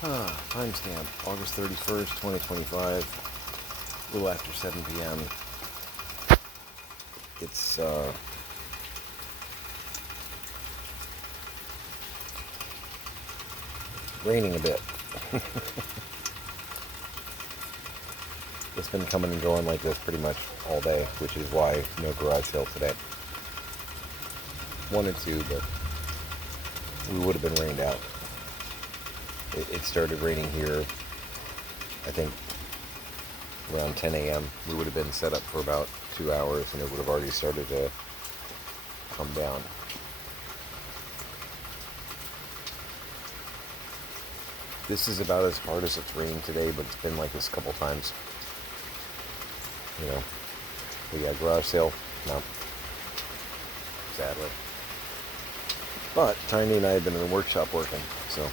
Timestamp, August 31st, 2025, a little after 7 p.m. It's raining a bit. It's been coming and going like this pretty much all day, which is why no garage sale today. Wanted to, but we would have been rained out. It started raining here, I think, around 10 a.m. We would have been set up for about 2 hours, and it would have already started to come down. This is about as hard as it's rained today, but it's been like this a couple times. But yeah, garage sale, no, sadly. But Tiny and I have been in the workshop working, so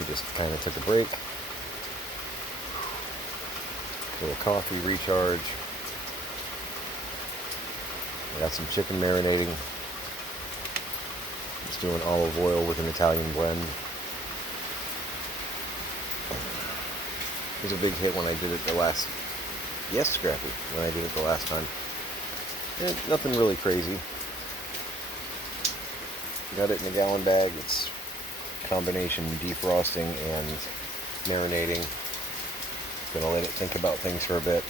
we just kind of took a break. A little coffee, recharge. I got some chicken marinating. Just doing olive oil with an Italian blend. It was a big hit when I did it Yes, Scrappy, when I did it the last time. Nothing really crazy. Got it in a gallon bag. It's combination defrosting and marinating. Gonna let it think about things for a bit.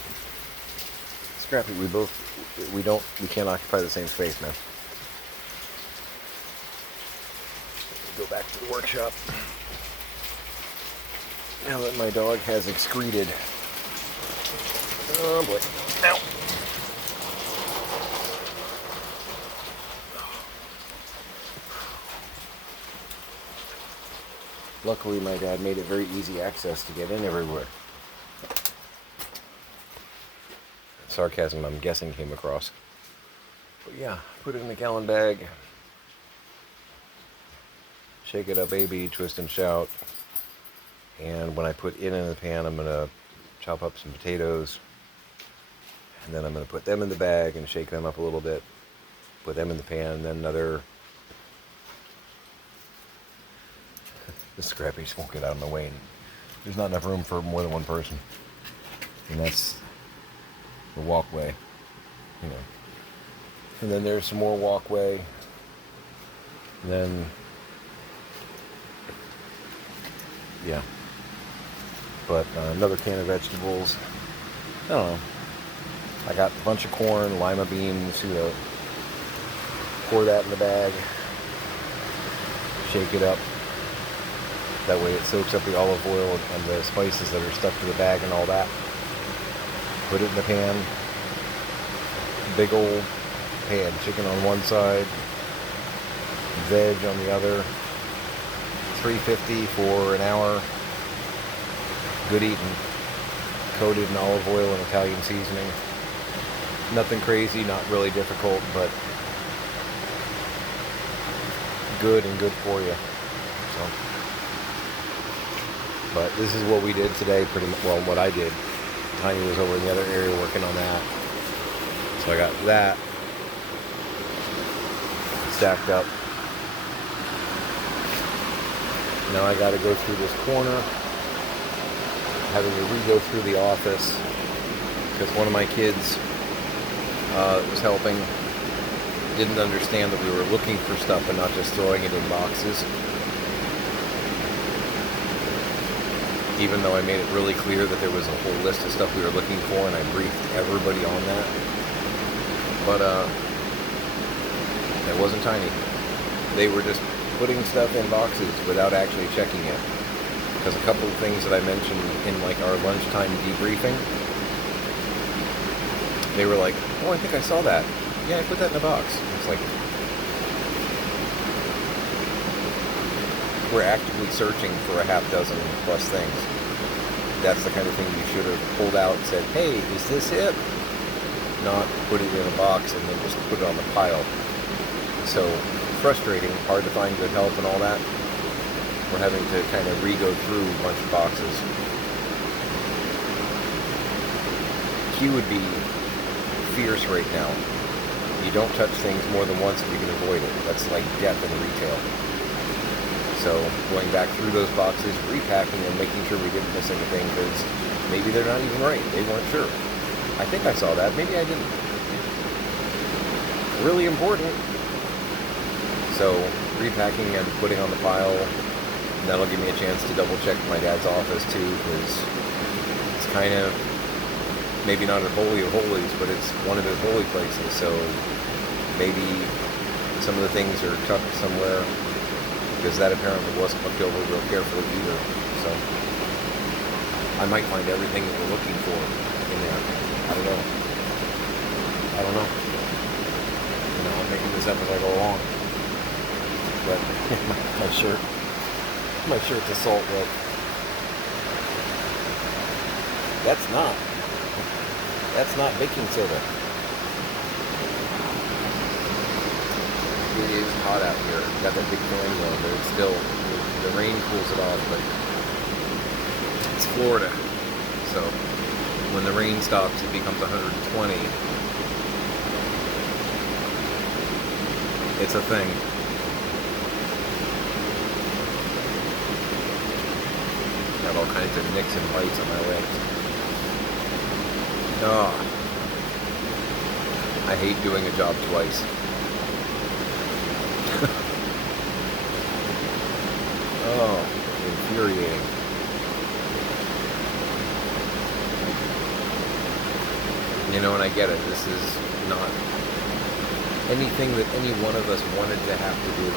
Scrappy, we can't occupy the same space, man. Go back to the workshop. Now that my dog has excreted. Oh boy. Ow. Luckily, my dad made it very easy access to get in everywhere. Sarcasm, I'm guessing, came across. But yeah, put it in a gallon bag. Shake it up, baby, twist and shout. And when I put it in the pan, I'm going to chop up some potatoes. And then I'm going to put them in the bag and shake them up a little bit. Put them in the pan, and then another... The Scrappy just won't get out of my way. There's not enough room for more than one person. And that's the walkway. And then there's some more walkway. And then... Yeah. But another can of vegetables. I don't know. I got a bunch of corn, lima beans, pour that in the bag, shake it up. That way it soaks up the olive oil and the spices that are stuck to the bag and all that. Put it in the pan. Big old pan. Chicken on one side, veg on the other. $3.50 for an hour. Good eating. Coated in olive oil and Italian seasoning. Nothing crazy, not really difficult, but good and good for you. So, but this is what we did today, pretty much. Well, what I did. Tiny was over in the other area working on that. So I got that stacked up. Now I got to go through this corner, having to re-go through the office because one of my kids was helping, didn't understand that we were looking for stuff and not just throwing it in boxes. Even though I made it really clear that there was a whole list of stuff we were looking for, and I briefed everybody on that. But that wasn't Tiny. They were just putting stuff in boxes without actually checking it. Because a couple of things that I mentioned in like our lunchtime debriefing, they were like, oh, I think I saw that. Yeah, I put that in a box. It's like, we're actively searching for a half dozen plus things. That's the kind of thing you should have pulled out and said, hey, is this it? Not put it in a box and then just put it on the pile. So frustrating, hard to find good help and all that. We're having to kind of re-go through a bunch of boxes. Q would be fierce right now. You don't touch things more than once if you can avoid it. That's like death in retail. So So going back through those boxes, repacking them, making sure we didn't miss anything, because maybe they're not even right. They weren't sure. I think I saw that. Maybe I didn't. Really important. So repacking and putting on the pile, and that'll give me a chance to double check my dad's office too, because it's kind of maybe not a holy of holies, but it's one of his holy places. So maybe some of the things are tucked somewhere, because that apparently wasn't looked over real carefully either. So I might find everything that we're looking for in there. I don't know. I'm making this up as I go along. But my shirt's a salt wet. That's not baking soda. It is hot out here. Got that big fan going, but it's still, the rain cools it off, but it's Florida. So when the rain stops, it becomes 120. It's a thing. Got all kinds of nicks and bites on my legs. Oh, I hate doing a job twice. Oh, infuriating. And I get it. This is not anything that any one of us wanted to have to do,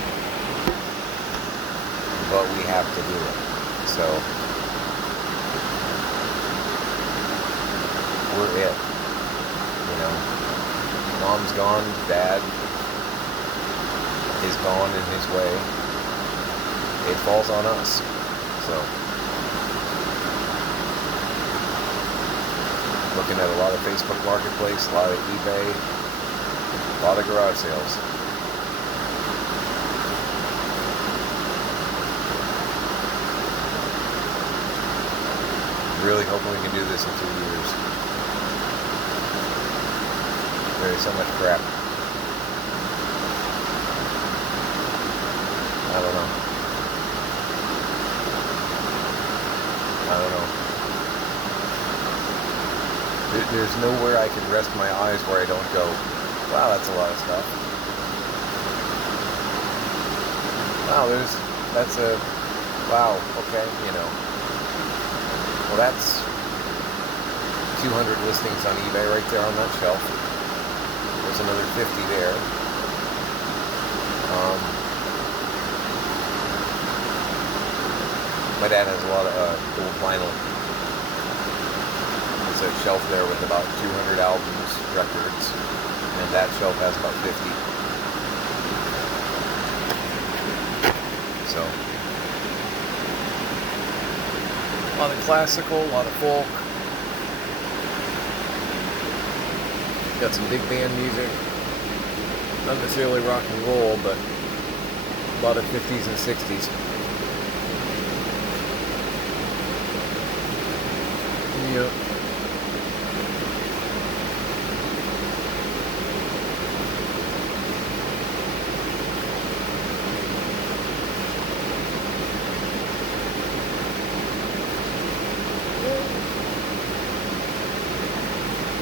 but we have to do it. So we're it. Mom's gone, Dad is gone in his way. It falls on us. So looking at a lot of Facebook Marketplace, a lot of eBay, a lot of garage sales. Really hoping we can do this in 2 years. There's so much crap. I don't know. There's nowhere I can rest my eyes where I don't go, wow, that's a lot of stuff. Wow, okay, Well, that's 200 listings on eBay right there on that shelf. There's another 50 there. My dad has a lot of old vinyl. There's a shelf there with about 200 albums, records, and that shelf has about 50. So, a lot of classical, a lot of folk. Got some big band music. Not necessarily rock and roll, but a lot of 50s and 60s. Yep.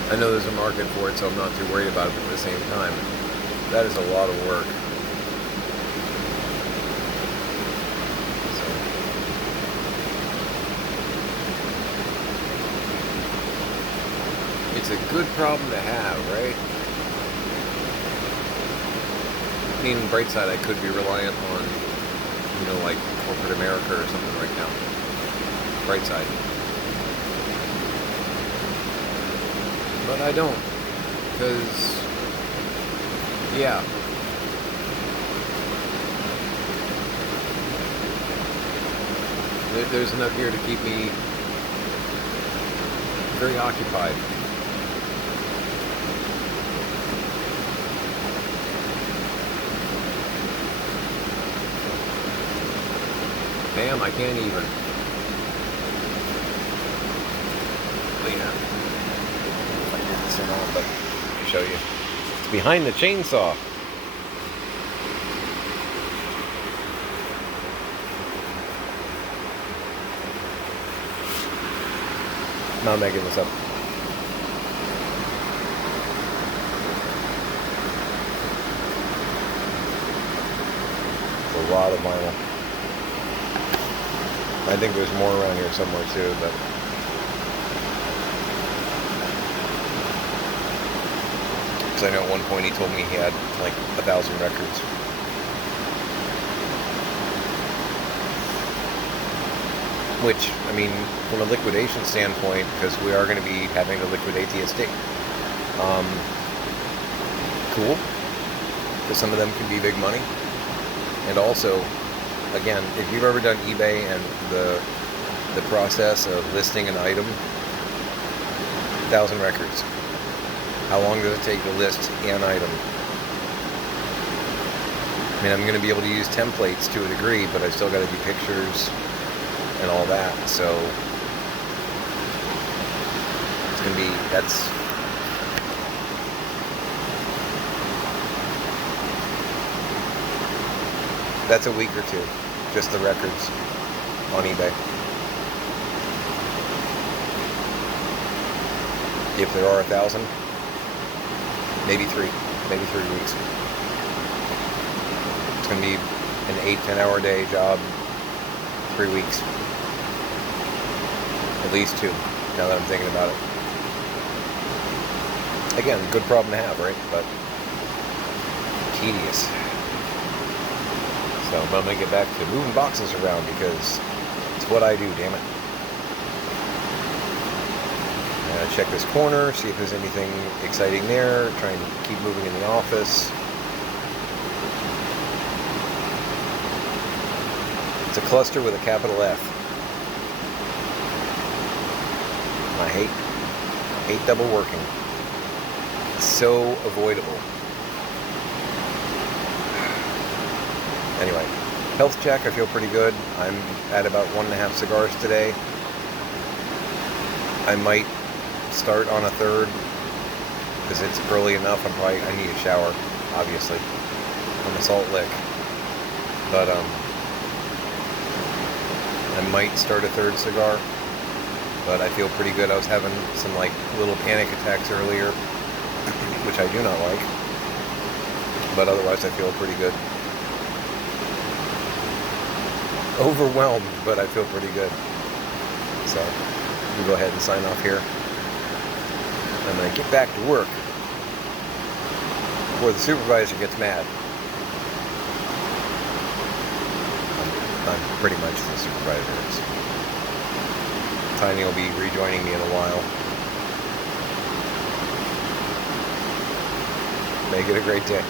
I know there's a market for it, so I'm not too worried about it, but at the same time, that is a lot of work. It's a good problem to have, right? I mean, bright side, I could be reliant on, like corporate America or something right now. Bright side. But I don't, because, yeah. There's enough here to keep me very occupied. Bam, I can't even. But yeah. If I did this or not, but let me show you. It's behind the chainsaw. not making this up. It's a lot of vinyl. I think there's more around here somewhere too, but because I know at one point he told me he had like 1,000 records. Which, I mean, from a liquidation standpoint, because we are going to be having to liquidate the estate, cool, because some of them can be big money. And also, again, if you've ever done eBay and the process of listing an item, 1,000 records. How long does it take to list an item? I mean, I'm going to be able to use templates to a degree, but I've still got to do pictures and all that, so it's going to be, that's a week or two, just the records on eBay. If there are 1,000, maybe 3 weeks. It's going to be an 8-10 hour day job, 3 weeks. At least 2, now that I'm thinking about it. Again, good problem to have, right? But tedious. So I'm going to get back to moving boxes around because it's what I do, damn it. I'm going to check this corner, see if there's anything exciting there, try and keep moving in the office. It's a cluster with a capital F. I hate double working. It's so avoidable. Anyway, health check, I feel pretty good. I'm at about 1.5 cigars today. I might start on a third because it's early enough. I need a shower, obviously. I'm a Salt Lick. But I might start a third cigar. But I feel pretty good. I was having some like little panic attacks earlier, which I do not like. But otherwise I feel pretty good. Overwhelmed, but I feel pretty good. So we'll go ahead and sign off here. I'm going to get back to work before the supervisor gets mad. I'm pretty much the supervisor. Tiny will be rejoining me in a while. Make it a great day.